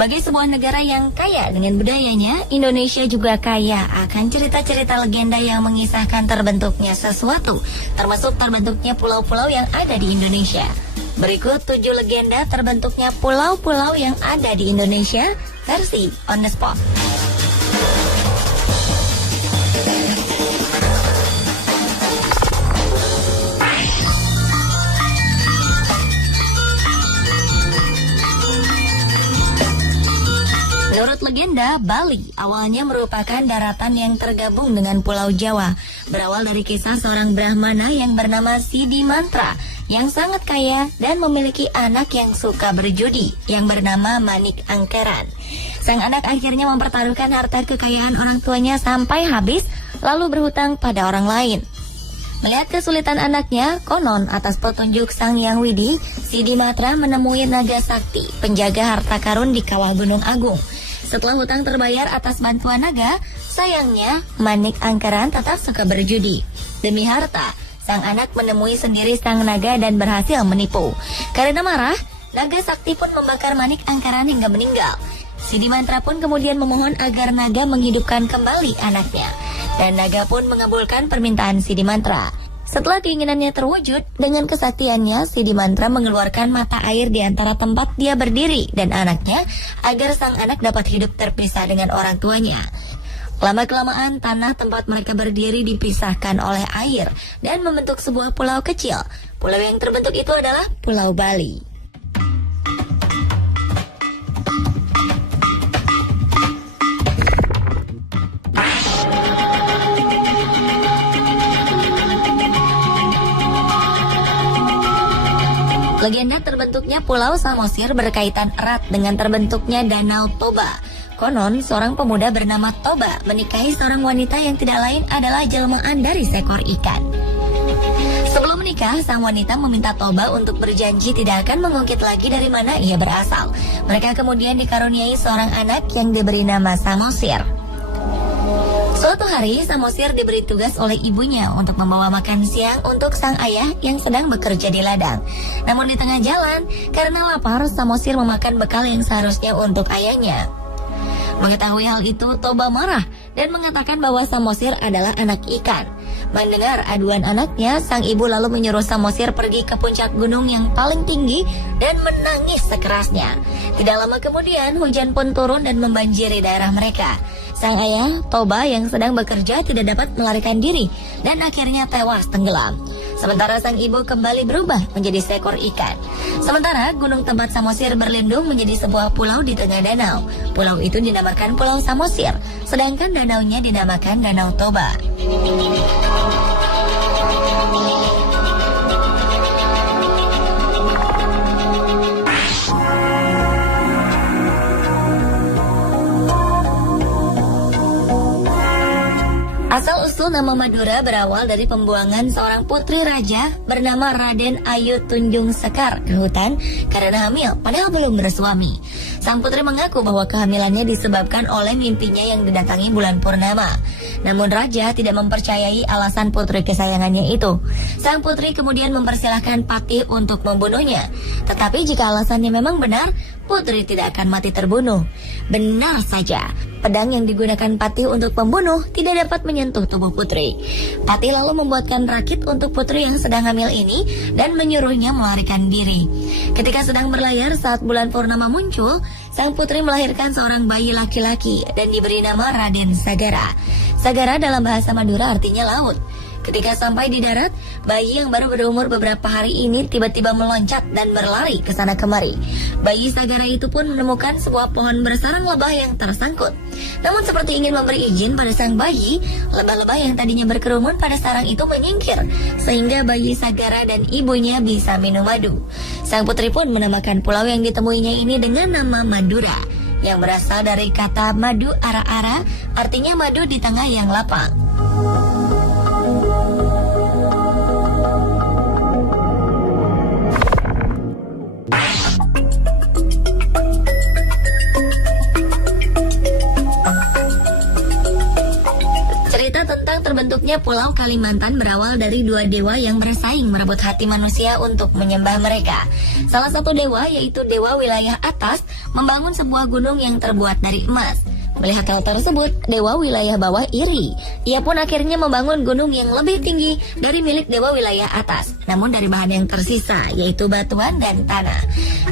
Sebagai sebuah negara yang kaya dengan budayanya, Indonesia juga kaya akan cerita-cerita legenda yang mengisahkan terbentuknya sesuatu, termasuk terbentuknya pulau-pulau yang ada di Indonesia. Berikut 7 legenda terbentuknya pulau-pulau yang ada di Indonesia, versi On The Spot. Menurut legenda, Bali awalnya merupakan daratan yang tergabung dengan Pulau Jawa. Berawal dari kisah seorang Brahmana yang bernama Sidi Mantra, yang sangat kaya dan memiliki anak yang suka berjudi, yang bernama Manik Angkeran. Sang anak akhirnya mempertaruhkan harta kekayaan orang tuanya sampai habis, lalu berhutang pada orang lain. Melihat kesulitan anaknya, konon atas petunjuk Sang Yang Widi, Sidi Mantra menemui naga sakti, penjaga harta karun di kawah Gunung Agung. Setelah hutang terbayar atas bantuan naga, sayangnya Manik Angkeran tetap suka berjudi. Demi harta, sang anak menemui sendiri sang naga dan berhasil menipu. Karena marah, naga sakti pun membakar Manik Angkeran hingga meninggal. Sidi Mantra pun kemudian memohon agar naga menghidupkan kembali anaknya. Dan naga pun mengabulkan permintaan Sidi Mantra. Setelah keinginannya terwujud, dengan kesaktiannya, Sidi Mantra mengeluarkan mata air di antara tempat dia berdiri dan anaknya, agar sang anak dapat hidup terpisah dengan orang tuanya. Lama-kelamaan, tanah tempat mereka berdiri dipisahkan oleh air dan membentuk sebuah pulau kecil. Pulau yang terbentuk itu adalah Pulau Bali. Legenda terbentuknya Pulau Samosir berkaitan erat dengan terbentuknya Danau Toba. Konon, seorang pemuda bernama Toba menikahi seorang wanita yang tidak lain adalah jelmaan dari seekor ikan. Sebelum menikah, sang wanita meminta Toba untuk berjanji tidak akan mengungkit lagi dari mana ia berasal. Mereka kemudian dikaruniai seorang anak yang diberi nama Samosir. Suatu hari, Samosir diberi tugas oleh ibunya untuk membawa makan siang untuk sang ayah yang sedang bekerja di ladang. Namun di tengah jalan, karena lapar, Samosir memakan bekal yang seharusnya untuk ayahnya. Mengetahui hal itu, Toba marah dan mengatakan bahwa Samosir adalah anak ikan. Mendengar aduan anaknya, sang ibu lalu menyuruh Samosir pergi ke puncak gunung yang paling tinggi dan menangis sekerasnya. Tidak lama kemudian, hujan pun turun dan membanjiri daerah mereka. Sang ayah, Toba, yang sedang bekerja tidak dapat melarikan diri dan akhirnya tewas tenggelam. Sementara sang ibu kembali berubah menjadi seekor ikan. Sementara gunung tempat Samosir berlindung menjadi sebuah pulau di tengah danau. Pulau itu dinamakan Pulau Samosir, sedangkan danaunya dinamakan Danau Toba. Asal-usul nama Madura berawal dari pembuangan seorang putri raja bernama Raden Ayu Tunjung Sekar ke hutan karena hamil padahal belum bersuami. Sang putri mengaku bahwa kehamilannya disebabkan oleh mimpinya yang didatangi bulan purnama. Namun raja tidak mempercayai alasan putri kesayangannya itu. Sang putri kemudian mempersilahkan Patih untuk membunuhnya. Tetapi jika alasannya memang benar, putri tidak akan mati terbunuh. Benar saja, pedang yang digunakan Patih untuk membunuh tidak dapat menyentuh tubuh putri. Patih lalu membuatkan rakit untuk putri yang sedang hamil ini dan menyuruhnya melarikan diri. Ketika sedang berlayar saat bulan purnama muncul, sang putri melahirkan seorang bayi laki-laki dan diberi nama Raden Sagara. Sagara dalam bahasa Madura artinya laut. Ketika sampai di darat, bayi yang baru berumur beberapa hari ini tiba-tiba meloncat dan berlari ke sana kemari. Bayi Sagara itu pun menemukan sebuah pohon bersarang lebah yang tersangkut. Namun seperti ingin memberi izin pada sang bayi, lebah-lebah yang tadinya berkerumun pada sarang itu menyingkir, sehingga bayi Sagara dan ibunya bisa minum madu. Sang putri pun menamakan pulau yang ditemuinya ini dengan nama Madura, yang berasal dari kata madu ara-ara, artinya madu di tengah yang lapang. Cerita tentang terbentuknya Uniknya Pulau Kalimantan berawal dari dua dewa yang bersaing merebut hati manusia untuk menyembah mereka. Salah satu dewa, yaitu Dewa Wilayah Atas, membangun sebuah gunung yang terbuat dari emas. Melihat hal tersebut, Dewa Wilayah Bawah iri. Ia pun akhirnya membangun gunung yang lebih tinggi dari milik Dewa Wilayah Atas, namun dari bahan yang tersisa, yaitu batuan dan tanah.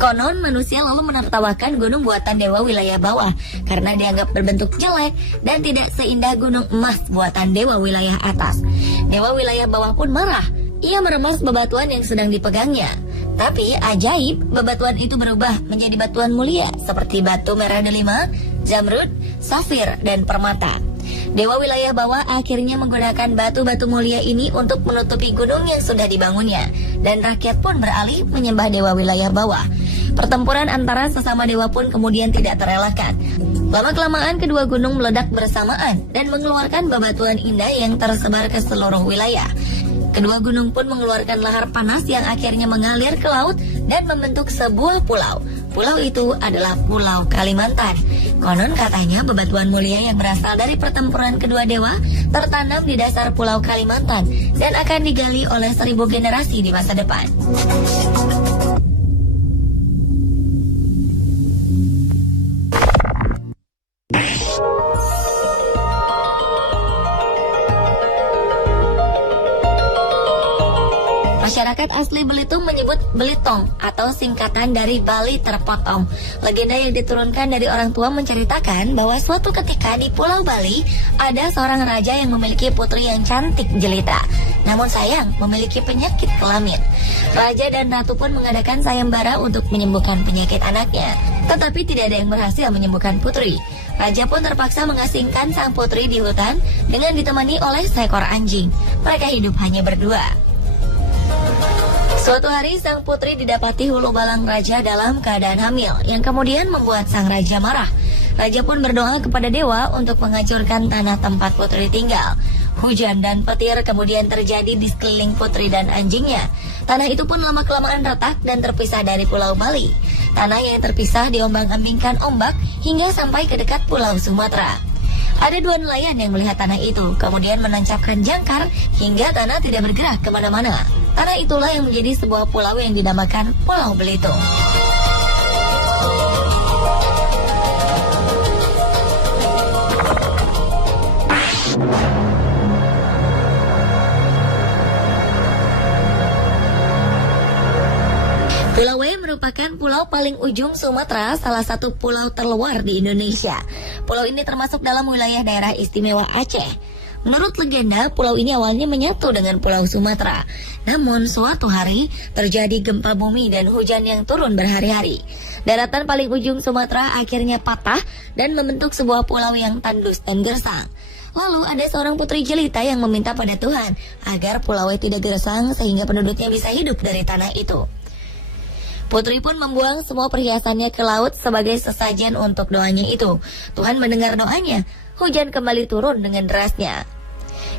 Konon, manusia lalu menertawakan gunung buatan Dewa Wilayah Bawah karena dianggap berbentuk jelek dan tidak seindah gunung emas buatan Dewa Wilayah Atas. Dewa Wilayah Bawah pun marah. Ia meremas bebatuan yang sedang dipegangnya. Tapi ajaib, bebatuan itu berubah menjadi batuan mulia seperti batu merah delima, zamrud, safir, dan permata. Dewa Wilayah Bawah akhirnya menggunakan batu-batu mulia ini untuk menutupi gunung yang sudah dibangunnya, dan rakyat pun beralih menyembah Dewa Wilayah Bawah. Pertempuran antara sesama dewa pun kemudian tidak terelakkan. Lama-kelamaan kedua gunung meledak bersamaan dan mengeluarkan bebatuan indah yang tersebar ke seluruh wilayah. Kedua gunung pun mengeluarkan lahar panas yang akhirnya mengalir ke laut dan membentuk sebuah pulau. Pulau itu adalah Pulau Kalimantan. Konon katanya bebatuan mulia yang berasal dari pertempuran kedua dewa tertanam di dasar Pulau Kalimantan dan akan digali oleh 1000 generasi di masa depan. Masyarakat asli Belitung menyebut Belitong atau singkatan dari Bali terpotong. Legenda yang diturunkan dari orang tua menceritakan bahwa suatu ketika di Pulau Bali ada seorang raja yang memiliki putri yang cantik jelita. Namun sayang, memiliki penyakit kelamin. Raja dan ratu pun mengadakan sayembara untuk menyembuhkan penyakit anaknya. Tetapi tidak ada yang berhasil menyembuhkan putri. Raja pun terpaksa mengasingkan sang putri di hutan dengan ditemani oleh seekor anjing. Mereka hidup hanya berdua. Suatu hari sang putri didapati hulu balang raja dalam keadaan hamil, yang kemudian membuat sang raja marah. Raja pun berdoa kepada dewa untuk menghancurkan tanah tempat putri tinggal. Hujan dan petir kemudian terjadi di sekeliling putri dan anjingnya. Tanah itu pun lama-kelamaan retak dan terpisah dari Pulau Bali. Tanah yang terpisah diombang-ambingkan ombak hingga sampai ke dekat Pulau Sumatera. Ada 2 nelayan yang melihat tanah itu, kemudian menancapkan jangkar hingga tanah tidak bergerak kemana-mana. Tanah itulah yang menjadi sebuah pulau yang dinamakan Pulau Belitung. Pulau W merupakan pulau paling ujung Sumatera, salah satu pulau terluar di Indonesia. Pulau ini termasuk dalam wilayah daerah istimewa Aceh. Menurut legenda, pulau ini awalnya menyatu dengan Pulau Sumatera. Namun, suatu hari terjadi gempa bumi dan hujan yang turun berhari-hari. Daratan paling ujung Sumatera akhirnya patah dan membentuk sebuah pulau yang tandus dan gersang. Lalu ada seorang putri jelita yang meminta pada Tuhan agar pulau tidak gersang sehingga penduduknya bisa hidup dari tanah itu. Putri pun membuang semua perhiasannya ke laut sebagai sesajen untuk doanya itu. Tuhan mendengar doanya. Hujan kembali turun dengan derasnya.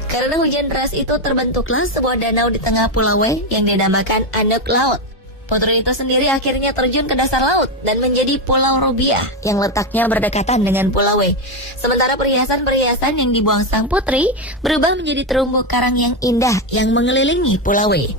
Karena hujan deras itu terbentuklah sebuah danau di tengah Pulau W yang dinamakan Anek Laut. Putri itu sendiri akhirnya terjun ke dasar laut dan menjadi Pulau Rubiah yang letaknya berdekatan dengan Pulau W. Sementara perhiasan-perhiasan yang dibuang sang putri berubah menjadi terumbu karang yang indah yang mengelilingi Pulau W.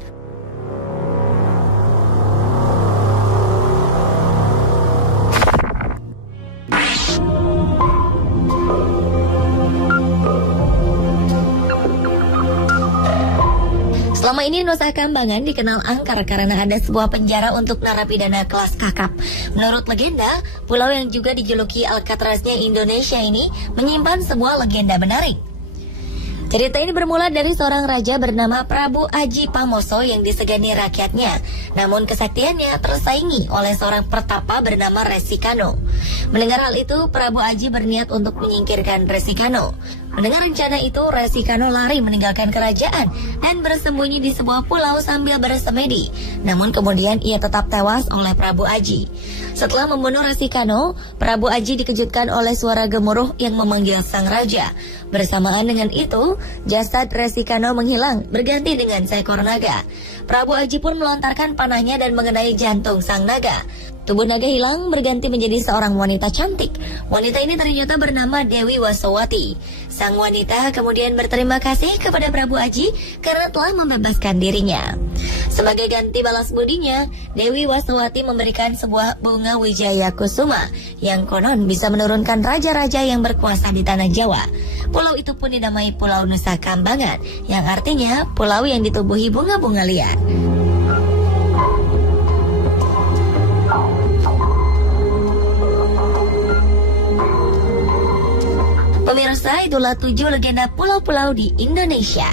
Selama ini Nusa Kambangan dikenal angker karena ada sebuah penjara untuk narapidana kelas kakap. Menurut legenda, pulau yang juga dijuluki Alcatraznya Indonesia ini menyimpan sebuah legenda menarik. Cerita ini bermula dari seorang raja bernama Prabu Aji Pamoso yang disegani rakyatnya. Namun kesaktiannya tersaingi oleh seorang pertapa bernama Resikano. Mendengar hal itu, Prabu Aji berniat untuk menyingkirkan Resikano. Mendengar rencana itu, Resikano lari meninggalkan kerajaan dan bersembunyi di sebuah pulau sambil bersemedi. Namun kemudian ia tetap tewas oleh Prabu Aji. Setelah membunuh Resikano, Prabu Aji dikejutkan oleh suara gemuruh yang memanggil sang raja. Bersamaan dengan itu, jasad Resikano menghilang berganti dengan seekor naga. Prabu Aji pun melontarkan panahnya dan mengenai jantung sang naga. Tubuh naga hilang berganti menjadi seorang wanita cantik. Wanita ini ternyata bernama Dewi Wasowati. Sang wanita kemudian berterima kasih kepada Prabu Aji karena telah membebaskan dirinya. Sebagai ganti balas budinya, Dewi Wasowati memberikan sebuah bunga wijaya kusuma yang konon bisa menurunkan raja-raja yang berkuasa di tanah Jawa. Pulau itu pun dinamai Pulau Nusa Kambangan, yang artinya pulau yang ditubuhi bunga-bunga liar. Pemirsa, itulah 7 legenda pulau-pulau di Indonesia.